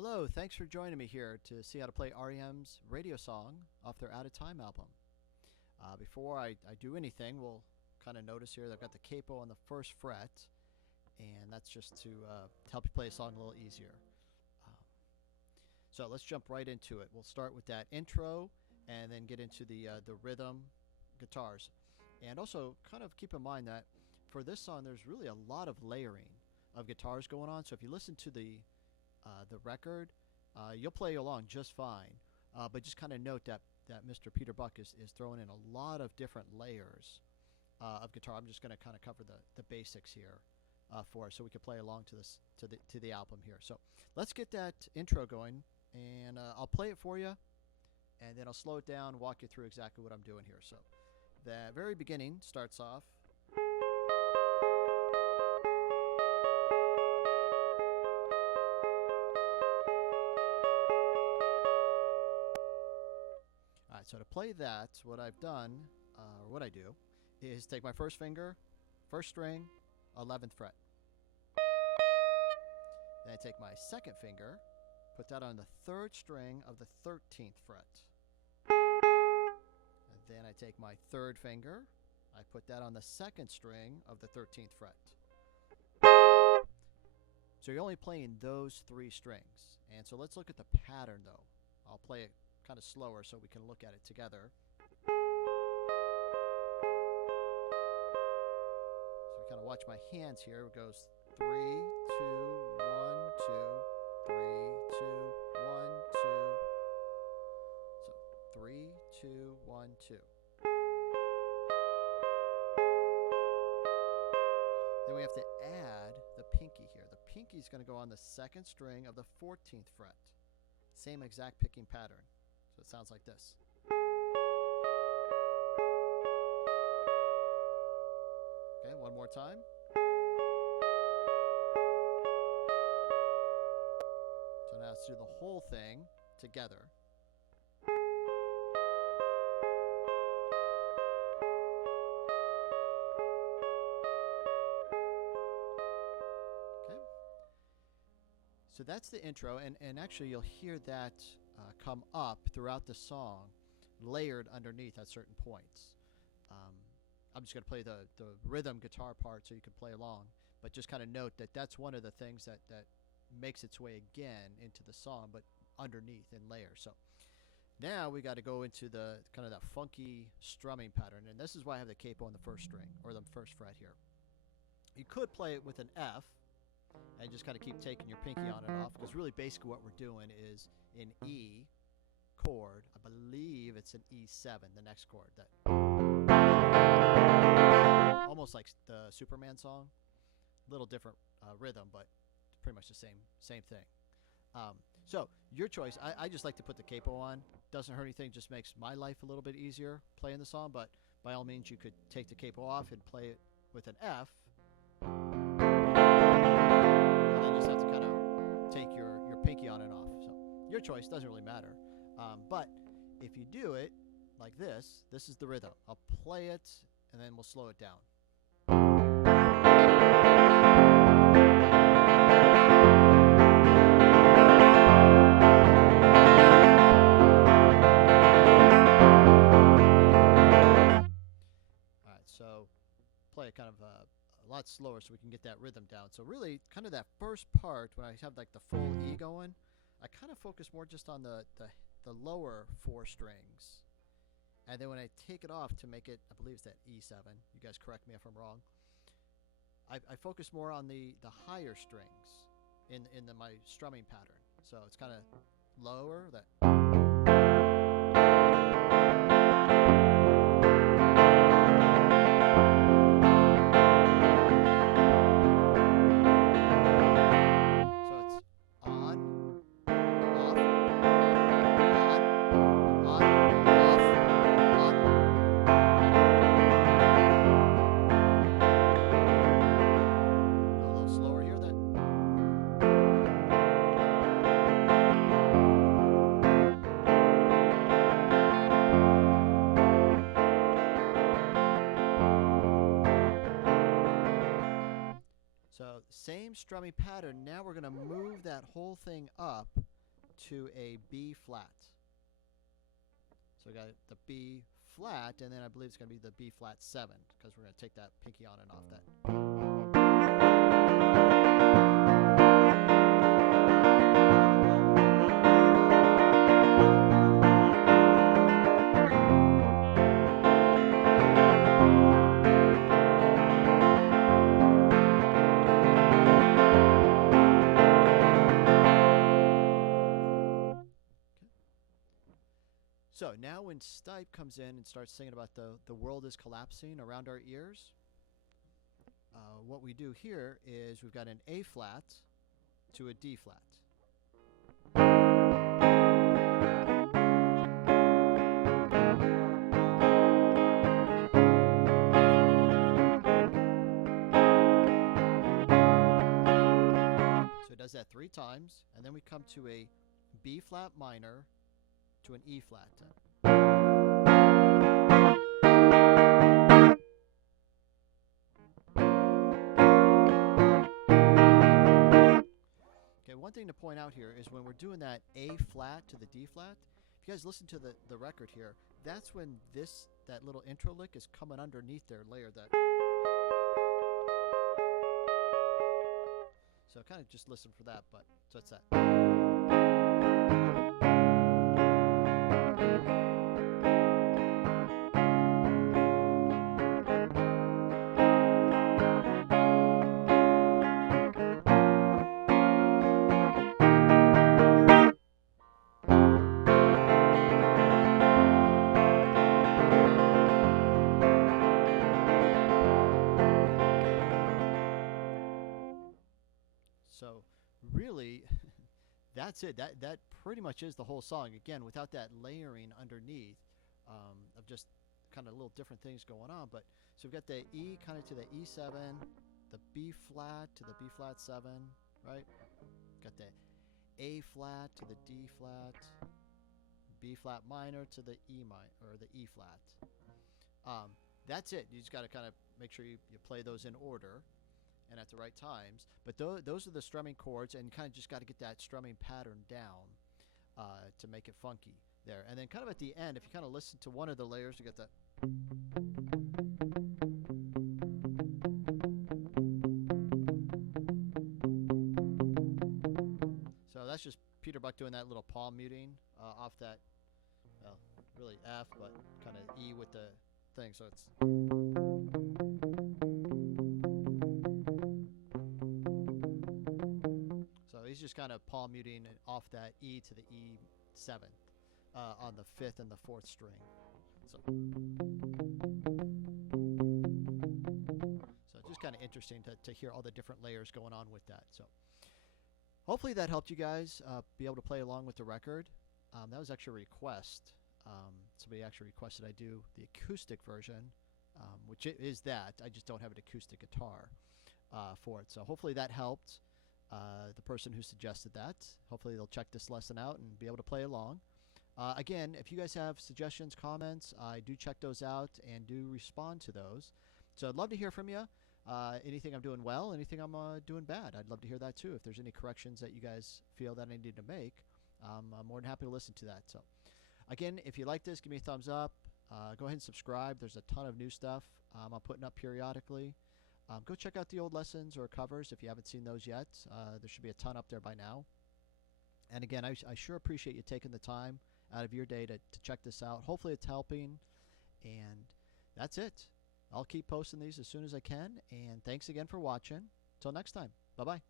Hello, thanks for joining me here to see how to play R.E.M's radio song off their Out of Time album. Before I do anything, we'll kind of notice here that I've got the capo on the first fret, and that's just to help you play a song a little easier. Um, so let's jump right into it. We'll start with that intro and then get into the rhythm guitars. And also kind of keep in mind that for this song there's really a lot of layering of guitars going on. So if you listen to the record, you'll play along just fine. But just kind of note that Mr. Peter Buck is throwing in a lot of different layers of guitar. I'm just going to kind of cover the basics here for us, so we can play along to the album here. So let's get that intro going, and I'll play it for you, and then I'll slow it down, walk you through exactly what I'm doing here. So the very beginning starts off. So to play that, what I've done, or what I do, is take my first finger, first string, 11th fret. Then I take my second finger, put that on the third string of the 13th fret. And then I take my third finger, I put that on the second string of the 13th fret. So you're only playing those three strings. And so let's look at the pattern though. I'll play it kind of slower so we can look at it together. So you kind of watch my hands here. It goes 3, 2, 1, 2, 3, 2, 1, 2. So 3, 2, 1, 2. Then we have to add the pinky here. The pinky is going to go on the second string of the 14th fret. Same exact picking pattern. So it sounds like this. Okay, one more time. So now let's do the whole thing together. Okay. So that's the intro, and actually you'll hear that come up throughout the song, layered underneath at certain points. I'm just going to play the rhythm guitar part so you can play along, but just kind of note that that's one of the things that makes its way again into the song, but underneath in layers. So now we got to go into the kind of that funky strumming pattern, and this is why I have the capo on the first string, or the first fret here. You could play it with an F, and just kind of keep taking your pinky on and off, because really basically what we're doing is in E chord, I believe it's an E7, the next chord, that almost like the Superman song, little different rhythm, but pretty much the same thing. So your choice. I just like to put the capo on. Doesn't hurt anything, just makes my life a little bit easier playing the song, but by all means you could take the capo off and play it with an F. Just have to kind of take your pinky on and off. So your choice, doesn't really matter. But if you do it like this is the rhythm. I'll play it and then we'll slow it down. Alright, so play it kind of a lot slower so we can get that rhythm down. So really kind of that first part, when I have like the full E going, I kind of focus more just on the lower four strings, and then when I take it off to make it, I believe it's that E7, you guys correct me if I'm wrong, I focus more on the higher strings in my strumming pattern. So it's kind of lower, that. Same strumming pattern. Now we're going to move that whole thing up to a B flat. So we got the B flat, and then I believe it's going to be the B flat 7 because we're going to take that pinky on and off that. So now when Stipe comes in and starts singing about the world is collapsing around our ears, what we do here is we've got an A flat to a D flat. So it does that 3 times, and then we come to a B flat minor to an E flat. Okay, one thing to point out here is when we're doing that A flat to the D flat, if you guys listen to the record here, that's when that little intro lick is coming underneath their layer. That. So kind of just listen for that, but so it's that. So really, that's it. That pretty much is the whole song. Again, without that layering underneath of just kind of little different things going on. But so we've got the E kind of to the E7, the B flat to the B flat 7, right? Got the A flat to the D flat, B flat minor to the E minor or the E flat. That's it. You just got to kind of make sure you play those in order and at the right times. But those are the strumming chords, and you kind of just got to get that strumming pattern down to make it funky there. And then kind of at the end, if you kind of listen to one of the layers, you get that. So that's just Peter Buck doing that little palm muting off that, really F, but kind of E with the thing. So it's. He's just kind of palm muting off that E to the E7 on the 5th and the 4th string. So just kind of interesting to hear all the different layers going on with that. So hopefully that helped you guys be able to play along with the record. That was actually a request. Somebody actually requested I do the acoustic version, which is that. I just don't have an acoustic guitar for it. So hopefully that helped. The person who suggested that. Hopefully they'll check this lesson out and be able to play along. Again, if you guys have suggestions, comments, I do check those out and do respond to those. So I'd love to hear from you. Anything I'm doing well, anything I'm doing bad, I'd love to hear that too. If there's any corrections that you guys feel that I need to make, I'm more than happy to listen to that. So again, if you like this, give me a thumbs up. Go ahead and subscribe. There's a ton of new stuff I'm putting up periodically. Go check out the old lessons or covers if you haven't seen those yet. There should be a ton up there by now. And again, I sure appreciate you taking the time out of your day to check this out. Hopefully it's helping. And that's it. I'll keep posting these as soon as I can. And thanks again for watching. Till next time. Bye-bye.